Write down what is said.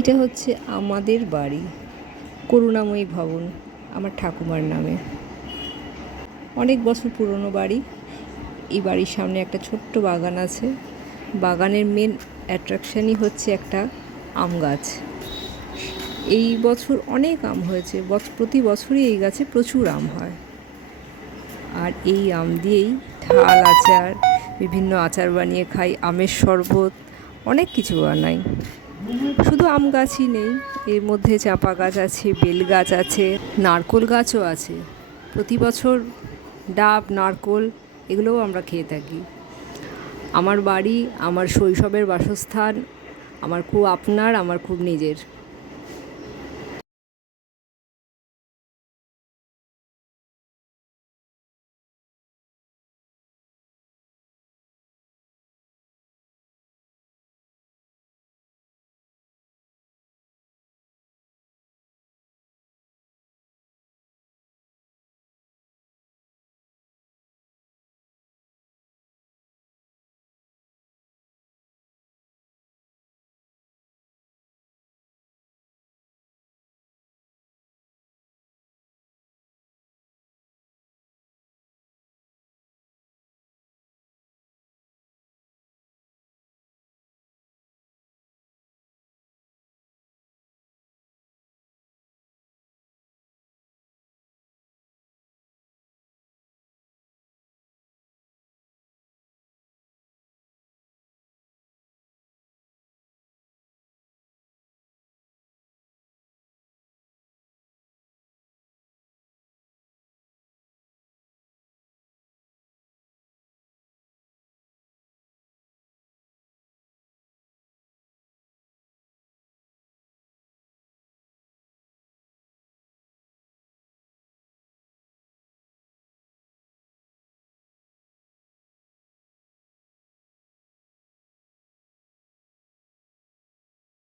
এটা হচ্ছে আমাদের বাড়ি, করুণাময়ী ভবন, আমার ঠাকুমার নামে। অনেক বছর পুরনো বাড়ি। এই বাড়ির সামনে একটা ছোট্ট বাগান আছে। বাগানের মেন অ্যাট্রাকশানই হচ্ছে একটা আম গাছ। এই বছর অনেক আম হয়েছে, প্রতি বছরই এই গাছে প্রচুর আম হয়। আর এই আম দিয়েই ঝাল আচার, বিভিন্ন আচার বানিয়ে খাই, আমের শরবত, অনেক কিছু বানাই। শুধু আম গাছই নেই, এর মধ্যে চাপা গাছ আছে, বেল গাছ আছে, নারকোল গাছও আছে। প্রতি বছর ডাব, নারকোল এগুলোও আমরা খেয়ে থাকি। আমার বাড়ি আমার শৈশবের বাসস্থান, আমার খুব আপনার, আমার খুব নিজের।